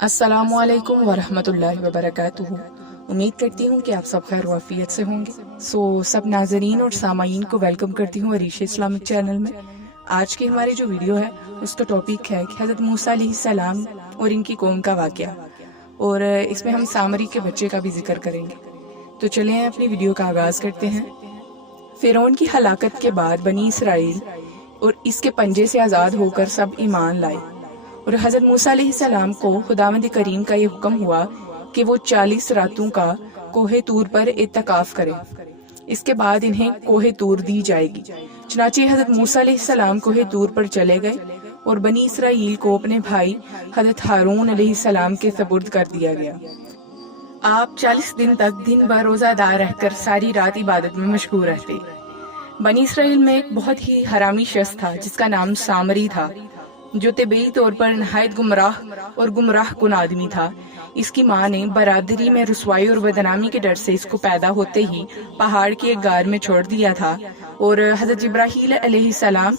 السلام علیکم ورحمۃ اللہ وبرکاتہ۔ امید کرتی ہوں کہ آپ سب خیر و عافیت سے ہوں گے۔ سب ناظرین اور سامعین کو ویلکم کرتی ہوں عریش اسلامک چینل میں۔ آج کی ہماری جو ویڈیو ہے اس کا ٹاپک ہے کہ حضرت موسیٰ علیہ السلام اور ان کی قوم کا واقعہ، اور اس میں ہم سامری کے بچے کا بھی ذکر کریں گے۔ تو چلیں اپنی ویڈیو کا آغاز کرتے ہیں۔ فرعون کی ہلاکت کے بعد بنی اسرائیل اور اس کے پنجے سے آزاد ہو کر سب ایمان لائے، اور حضرت موسیٰ علیہ السلام کو خداوند کریم کا یہ حکم ہوا کہ وہ 40 راتوں کا کوہ طور پر اعتکاف کریں۔ اس کے بعد انہیں کوہ طور دی جائے گی۔ چنانچہ حضرت موسیٰ علیہ السلام کوہ طور پر چلے گئے اور بنی اسرائیل کو اپنے بھائی حضرت ہارون علیہ السلام کے سپرد کر دیا گیا۔ آپ 40 دن تک دن بھر روزہ دار رہ کر ساری رات عبادت میں مشغول رہتے۔ بنی اسرائیل میں ایک بہت ہی حرامی شخص تھا جس کا نام سامری تھا، جو طبعی طور پر نہایت گمراہ کن آدمی تھا۔ اس کی ماں نے برادری میں رسوائی اور بدنامی کے ڈر سے اس کو پیدا ہوتے ہی پہاڑ کی ایک غار میں چھوڑ دیا تھا، اور حضرت جبرائیل علیہ السلام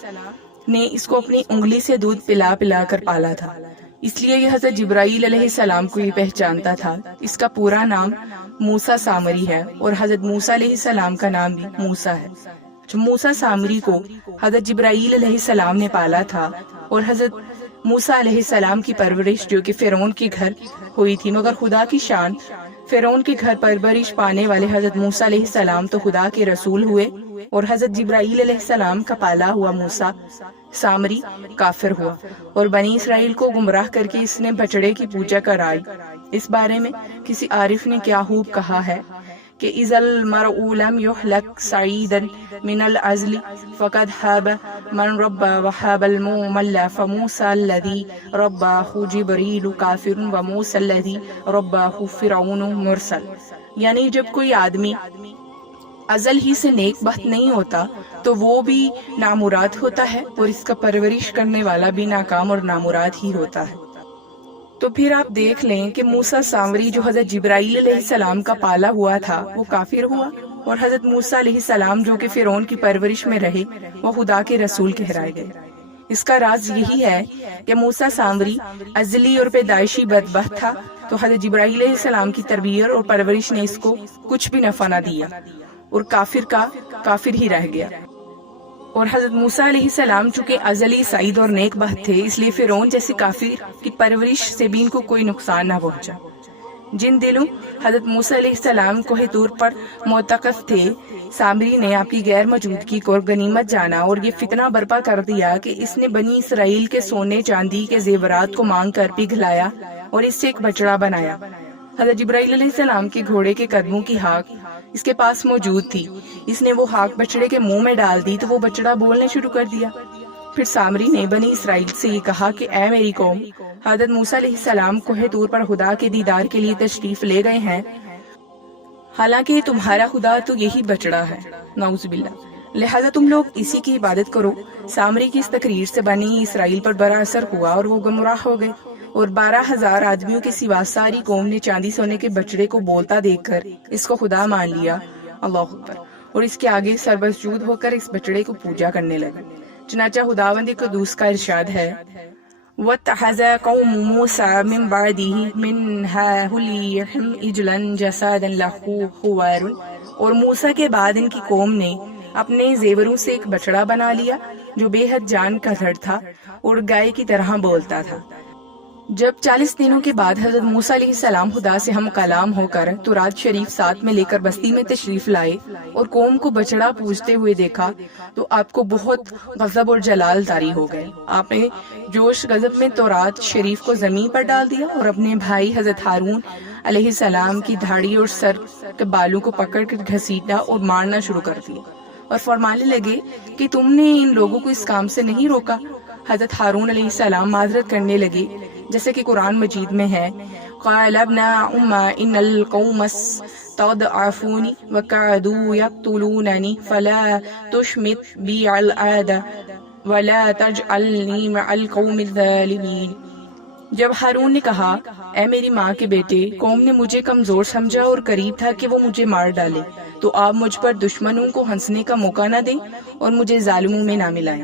نے اس کو اپنی انگلی سے دودھ پلا پلا کر پالا تھا، اس لیے یہ حضرت جبرائیل علیہ السلام کو یہ پہچانتا تھا۔ اس کا پورا نام موسیٰ سامری ہے، اور حضرت موسیٰ علیہ السلام کا نام بھی موسیٰ ہے۔ موسیٰ سامری کو حضرت جبرائیل علیہ السلام نے پالا تھا، اور حضرت موسیٰ علیہ السلام کی پرورش جو کہ فرعون کے گھر ہوئی تھی، مگر خدا کی شان، فرعون کے گھر پرورش پانے والے حضرت موسیٰ علیہ السلام تو خدا کے رسول ہوئے، اور حضرت جبرائیل علیہ السلام کا پالا ہوا موسیٰ سامری کافر ہوا، اور بنی اسرائیل کو گمراہ کر کے اس نے بچڑے کی پوجا کرائی۔ اس بارے میں کسی عارف نے کیا خوب کہا ہے کہ اذا المرء لم يخلق سعيدا من العزل فقد خاب من ربى وخاب المؤمل فموسى الذي رباه جبريل كافر وموسى الذي رباه فرعون مرسل۔ یعنی جب کوئی آدمی ازل ہی سے نیک بخت نہیں ہوتا تو وہ بھی نامراد ہوتا ہے، اور اس کا پرورش کرنے والا بھی ناکام اور نامراد ہی ہوتا ہے۔ تو پھر آپ دیکھ لیں کہ موسیٰ سامری جو حضرت جبرائیل علیہ السلام کا پالا ہوا تھا وہ کافر ہوا، اور حضرت موسیٰ علیہ السلام جو کہ فرعون کی پرورش میں رہے وہ خدا کے رسول کہلائے گئے۔ اس کا راز یہی ہے کہ موسیٰ سامری ازلی اور پیدائشی بدبخت تھا، تو حضرت جبرائیل علیہ السلام کی تربیت اور پرورش نے اس کو کچھ بھی نفع نہ دیا، اور کافر کا کافر ہی رہ گیا۔ اور حضرت موسیٰ علیہ السلام چونکہ ازلی سعید اور نیک بخت تھے، اس لیے فرعون جیسے کافر کی پرورش سے بھی ان کو کوئی نقصان نہ پہنچا۔ جن دلوں حضرت موسیٰ علیہ السلام کوہ طور پر معتکف تھے، سامری نے آپ کی غیر موجودگی کو غنیمت جانا اور یہ فتنہ برپا کر دیا کہ اس نے بنی اسرائیل کے سونے چاندی کے زیورات کو مانگ کر پگھلایا اور اس سے ایک بچڑا بنایا۔ حضرت جبرائیل علیہ السلام کے گھوڑے کے قدموں کی ہاک اس کے پاس موجود تھی، اس نے وہ ہاک بچڑے کے منہ میں ڈال دی تو وہ بچڑا بولنے شروع کر دیا۔ پھر سامری نے بنی اسرائیل سے یہ کہا کہ اے میری قوم، حضرت موسیٰ علیہ السلام کوہ طور پر خدا کے دیدار کے لیے تشریف لے گئے ہیں، حالانکہ تمہارا خدا تو یہی بچڑا ہے، نعوذ باللہ، لہذا تم لوگ اسی کی عبادت کرو۔ سامری کی اس تقریر سے بنی اسرائیل پر بڑا اثر ہوا اور وہ گمراہ ہو گئے، اور 12,000 آدمیوں کے سوا ساری قوم نے چاندی سونے کے بچڑے کو بولتا دیکھ کر اس کو خدا مان لیا، اللہ اکبر، اور اس کے آگے سربسجود ہو کر اس بچڑے کو پوجا کرنے لگے۔ چنانچہ خداوند قدوس کا ارشاد ہے وَاتَّخَذَ قَوْمُ مُوسَىٰ مِن بَعْدِهِ مِنْ حُلِيِّهِمْ عِجْلًا جَسَدًا لَهُ خُوَارٌ، اور موسیٰ کے بعد ان کی قوم نے اپنے زیوروں سے ایک بچڑا بنا لیا جو بے حد جان کا دھڑ تھا اور گائے کی طرح بولتا تھا۔ جب 40 دنوں کے بعد حضرت موسیٰ علیہ السلام خدا سے ہم کلام ہو کر تورات شریف ساتھ میں لے کر بستی میں تشریف لائے اور قوم کو بچڑا پوجتے ہوئے دیکھا تو آپ کو بہت غضب اور جلال طاری ہو گئے۔ آپ نے جوش غضب میں تورات شریف کو زمین پر ڈال دیا اور اپنے بھائی حضرت ہارون علیہ السلام کی دھاڑی اور سر کے بالوں کو پکڑ کر گھسیٹا اور مارنا شروع کر دیا، اور فرمانے لگے کہ تم نے ان لوگوں کو اس کام سے نہیں روکا۔ حضرت ہارون علیہ السلام معذرت کرنے لگے، جیسے کہ قرآن مجید میں ہے قال ابن ام ان القوم استضعفوني وكادوا يقتلونني فلا تشمت بي العاده ولا تجعلني مع القوم الظالمين۔ جب ہارون نے کہا اے میری ماں کے بیٹے، قوم نے مجھے کمزور سمجھا اور قریب تھا کہ وہ مجھے مار ڈالے، تو آپ مجھ پر دشمنوں کو ہنسنے کا موقع نہ دیں اور مجھے ظالموں میں نہ ملائیں۔